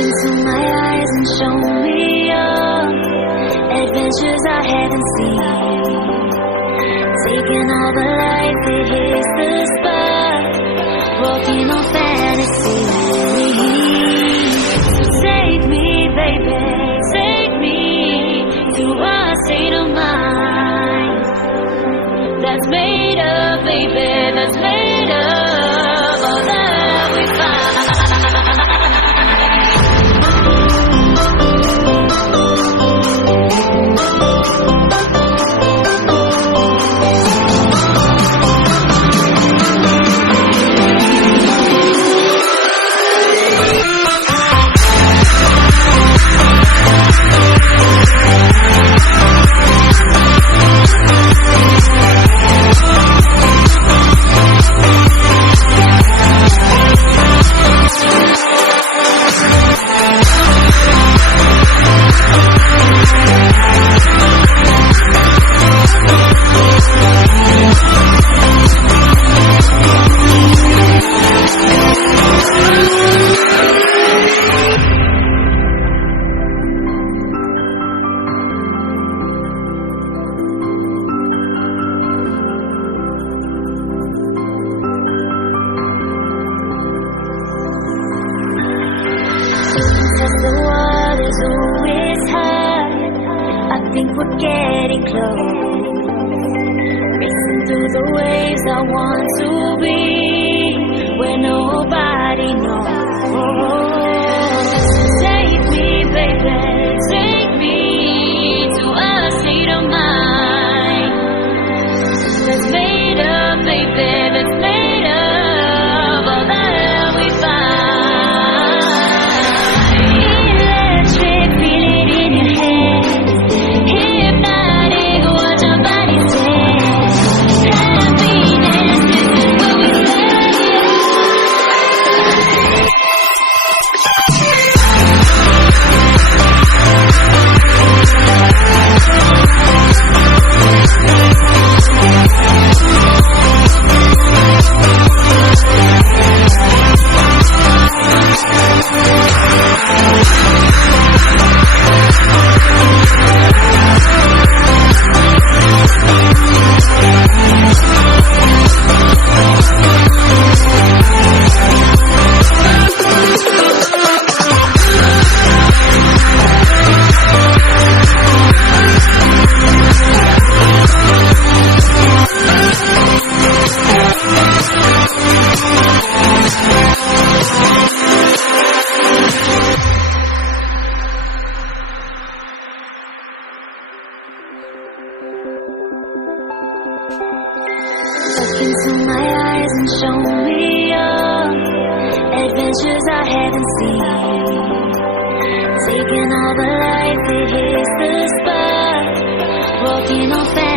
into my eyes and show me your adventures I haven't seen. Taking all the light that hits the spot, walking on fantasy. So take me, baby, take me to a state of mind that's made of, baby, that's made of all that we find. The water's always high. I think we're getting close. Racing through the waves, I want to be where nobody knows. Take me, baby, take me to a state of mind that's made of, baby, that's made of all that we find. Look into my eyes and show me your adventures I haven't seen. Taking all the light that hits the spot, walking on fantasy.